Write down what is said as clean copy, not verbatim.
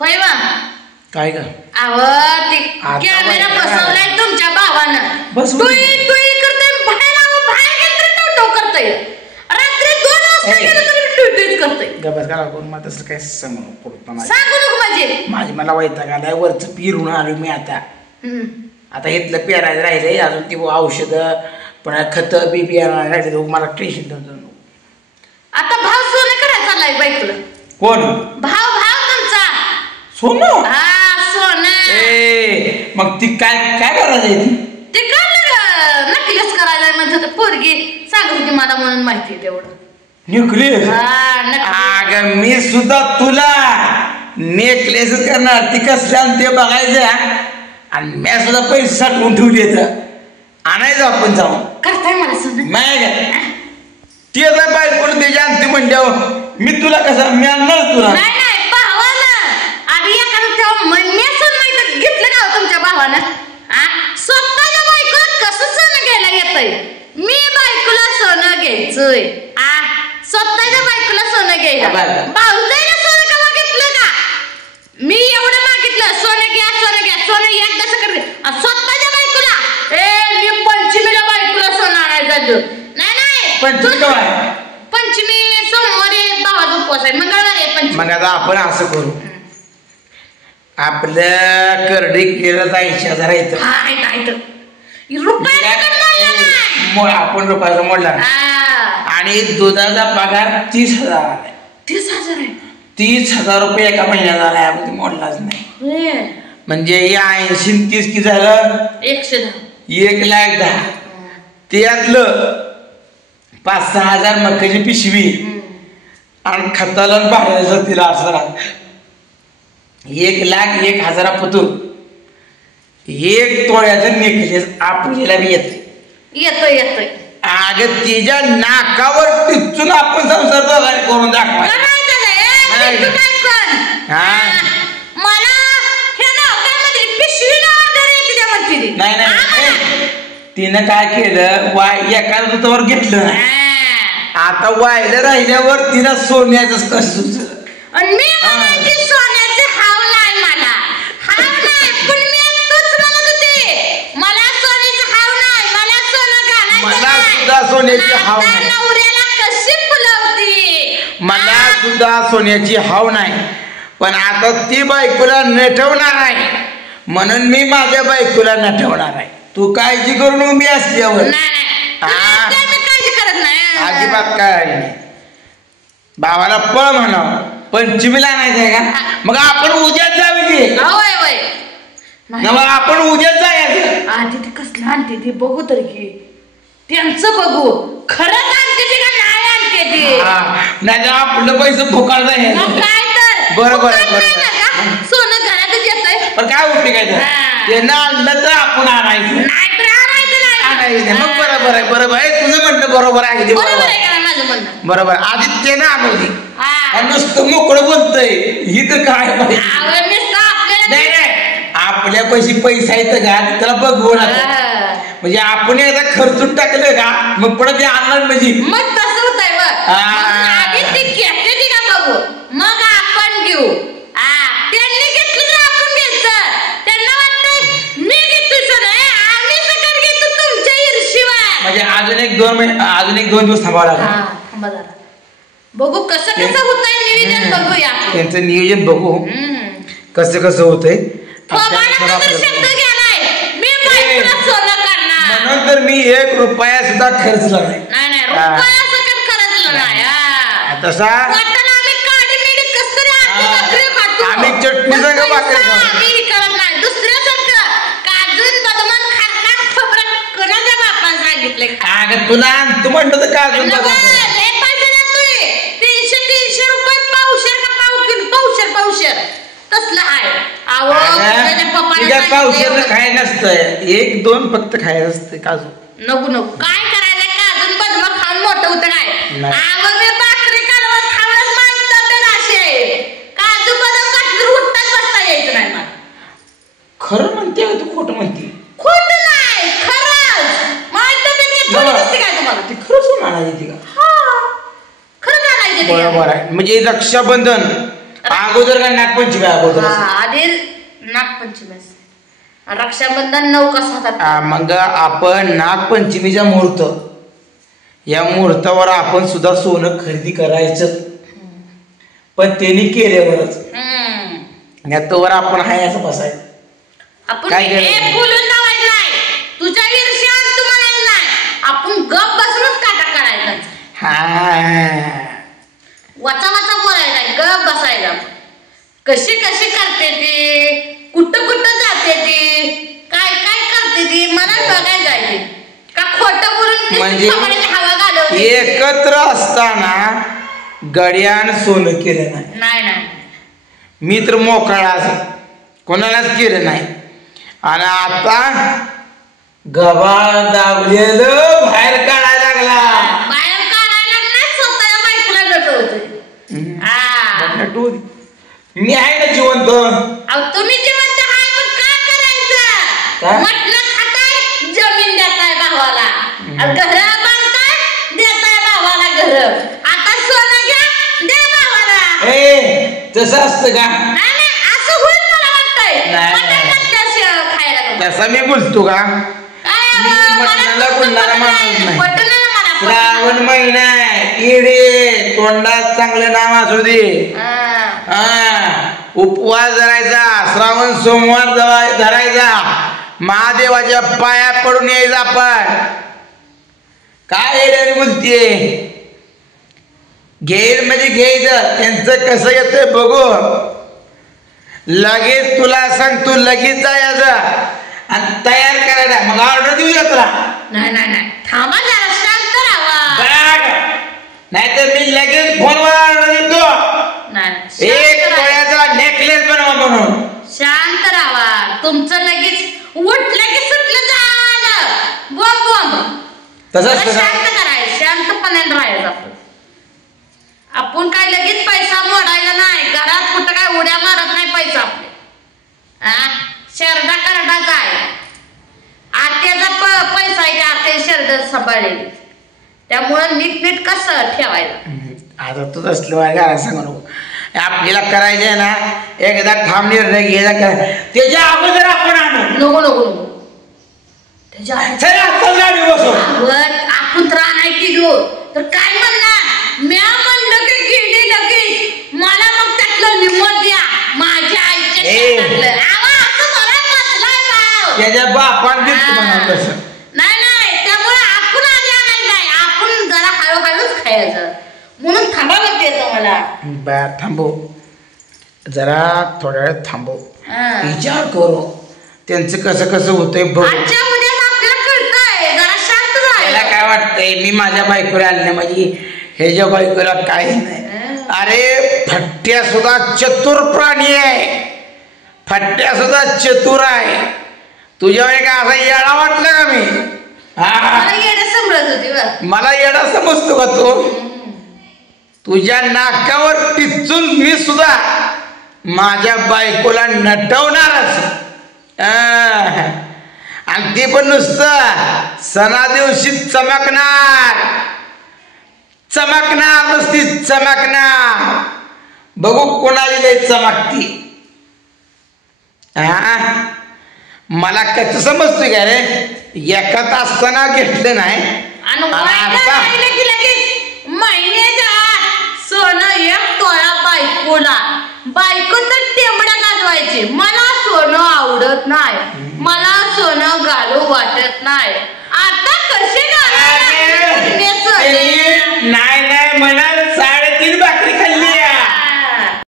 होय वा काय ग अव ते कॅमेरा बसवलाय तुमच्या भावानं तुई करते बाहेर गेलं टोटो करतय रात्री 2 वाजता गेलं तरी टुटुच करतय गबस करा कोण मग तसं काय सांगू नको म्हणजे माझी मला वैताग आलाय वरचं पिरून आलो मी आता इथलं पेरायचं राहिलंय अजून ती औषधं पण खत बी बियाणं राहिले मला टेन्शन नव्हतं आता भाव सोनं करायला चाललाय बाईकला कोण भाव तुमचा सोनं हा सोनं मग ती काय करायचं ते काय नकलेस करायला म्हणजे पोरगी सांगत होती मला म्हणून माहिती तेवढं नेकलेस अगं मी सुद्धा तुला नेकलेस करणार ती कसं ते बघायचं आणि मी सुद्धा पैसे साठवून ठेवले तर आणायचं आपण जाऊन करताय मला सोनं नाही ती आता बायकोला ते जानते म्हणल्यावर मी तुला कसं मी आणणार तुला नाही भावानं आधी एखादं तेव्हा मी सोनं नाही तर घेतलं का तुमच्या भावानं स्वतःच्या बायकोला कसं सोनं घ्यायला येतंय मी बायकोला सोनं घ्यायचंय स्वतःच्या बायकोला सोनं घ्यायला भाऊजाईला सोनं का मागितलं का मी एवढं मागितलं सोनं घ्या सोनं एकदा सकट स्वतःच्या बायकोला मी पंचमीला बायकोला सोनं आणायचं नाही पंचमी सोमवारी भावाचा उपवास आहे मंगळवारी आहे पंचमी मग आता आपण असं करू आपल्या करडी केलं 80,000 येतं आपण रुपयाचा मोडला आणि दुधाचा पगार 30,000 आहे 30,000 रुपये एका महिन्यात आलाय आपण मोडलाच नाही म्हणजे 80 30 किती झालं 1,10,000 त्यातलं 5-6 हजार मक्याची पिशवी आणि खताला भाड्याचं तिला असं 1,01,000 पतून 1 तोळ्याचं नेकलेस आपल्याला बी येतोय अगं तिच्या नाकावर टिचून आपण संसार बघायला करून दाखवा नाही तिनं काय केलं एका तोवर घेतलं आता वायलं राहिल्यावर तिला सोन्याच कसं सोन्याचे हाव नाही मला सोन्याचे हाव नाही मला सोनं मला सुद्धा सोन्याची हाव नाही नवऱ्याला कशी फुलवती मला सुद्धा सोन्याची हाव नाही पण आता ती बायकोला नटवणार आहे म्हणून मी माझ्या बायकोला नटवणार आहे तू काळजी करू मी असल्यावर अजिबात काय भावाला पळ म्हणावं पंचमीला आणायचंय का मग आपण उद्याच जावी मग आपण उद्याच जायचं आधी ते कसलं आणते ते बघू तर की त्यांचं बघू खरंच आणते ते का नाही आणते ते नाही आपलं पैसे फुकाळ जाईल काय तर बरोबर सोनं घरातच येतंय पण काय उपयोग त्यांना आणलं तर आपण आणायचं मग बरोबर आहे तुझं म्हणणं बरोबर आहे बरोबर आधी त्यानं आणवली नुसतं मोकळं बोलतय ही तर काय पाहिजे नाही आपल्या पैसा येतं का त्याला बघवून म्हणजे आपण एकदा खर्चून टाकलं का मग परत ते आणणार म्हणजे मग तसं होतंय मग आपण घेऊ त्यांनी घेतलं तर आपण घ्यायचं त्यांना वाटतंय मी घेतो सोनं आम्ही सगळं घेतो तुमच्या ईर्षीवर म्हणजे अजून एक 2 दिवस थांबावं लागेल बघू कसं होतंय नियोजन बघूया त्यांचं नियोजन बघू कसं होतंय म्हणून तर मी 1 रुपया सुद्धा खर्चला नाही तसा आम्ही चटणी संग भाकरी करत नाही दुसऱ्यासारखं काजून बदाम खात खोबरं कोणाच्या बापाने सांगितलंय तुला तू म्हणतो तर काजून बदाम 300 रुपये पावशेर तसलं आहे पावशेर खाय नसतं 1-2 फक्त खायचं असतं काजू नको काय करायचं काजून बदाम खाऊन मोठं होतं काय भाकरी कालवण खावणच माझी तब्येत अशी आहे काजू बदाम खाल्ल्यावर उठताच बसता यायचं नाही मला खरं म्हणते तू खोटं म्हणते खोटं नाही खरंच माझी तब्येत नसते काय तुम्हाला ती खरंच म्हणायची का खरं म्हणायचं बरोबर आहे म्हणजे रक्षाबंधन अगोदर का नागपंचमी अगोदर आधी नागपंचमी रक्षाबंधन 9 कसा मग आपण नागपंचमीचा मुहूर्त या मुहूर्तावर आपण सुद्धा सोनं खरेदी करायचं पण त्यांनी केल्यावरच तोवर आपण हाय असं बसायचं आपण बोलून लावायचं नाही तुझ्या ईर्ष्यान तुम्हाला नाही आपण गप बसूनच काटा करायचा वाचा वाचा बोलायला गप बसायला कशी कशी करते ती कुठं कुठं जाते ती काय काय करते ती मला बघायला जायचे का खोटं बोलून म्हणजे हवा घालवते एकत्र असताना गड्यान सोनं केलं नाही मी तर मोकळा कोणालाच केलं नाही आणि आता गबाळ दाबलेलं बाहेर काढायला लागला स्वतःच्या बायकोला नटवतोय मी आहे ना जिवंत तुम्ही जिवंत आहे पण काय करायचं म्हटलं खाताय जमीन देताय भावाला घर बांधताय देताय भावाला घर आता सोनं घ्या दे भावाला तसं असतं का असं होईल मला वाटतंय तसा मी बोलतो का म्हटणाला कोणाला माणूस नाही श्रावण महिना इडे तोंडात चांगलं नाव असू दे उपवास धरायचा श्रावण सोमवार धरायचा महादेवाच्या पाया पडून यायचा आपण काय येड्याने बोलतीये घेईल म्हणजे घ्यायचं त्यांचं कसं येतंय बघू लगेच तुला सांग तू लगेच जायचं आणि तयार करायला मग ऑर्डर देऊया तुला नाही थांबा जरा शांत राहा नाहीतर मी लगेच फोनवर ऑर्डर देतो एक तोळ्याचा नेकलेस बनवा म्हणून शांत राहा तुमचं लगेच उठलं की सुटलं झालं बॉम्ब तसंच शांत करायचं शांतपणाने राहायचं आपण काय लगेच पैसा मोडायला नाही घरात कुठं काय उड्या मारत नाही पैसा आपले शेरडा करडा काय आत्याचा पैसा आहे आत्या शेरड सांभाळलेली त्यामुळं नीट कसं ठेवायचं आता तू असलं घरा सांगू नको आपल्याला करायचं आहे ना एकदा ठाम निर्णय घ्यायचा त्याच्या अगोदर आपण आणू नको त्याच्या आपण तर आणायची घेऊ तर काय म्हणणार म्या म्हणलं की गेली लगेच मला मग त्यातलं निमत द्या माझ्या आईच्या शेतातलं त्याच्या बापान नाही त्यामुळे आपण आधी आणायचं नाही आपण जरा हळूहळूच खायचं म्हणून थांबावं येतं मला बर थांबव जरा थोड्या वेळ थांबव विचार करू त्यांचं कसं होतंय बघ आजच्या उद्याच आपल्याला कळतंय जरा शांत राहायला काय वाटतंय मी माझ्या बायकोला आणले माझी ह्याच्या बायकोला काही नाही अरे फट्ट्या सुद्धा चतुर प्राणी आहे फट्ट्या सुद्धा चतुर आहे तुझ्या काय असा येडा वाटलं का मी मला येडा समजतो का तो तुझ्या नाकावर टिचून मी सुद्धा माझ्या बायकोला नटवणारच आणि ती पण नुसतं सणा दिवशी चमकणार नुसती चमकणार बघू कोणाली लय चमकती मला कसं समजतोय का रे एका तासाना घेतलं नाही महिन्याच्या आत सोनं एक तोळा बायको तर टेंबड्या गाजवायची मला सोनं आवडत नाही मला सोनं घालू वाटत नाही आता कसे नाही म्हणा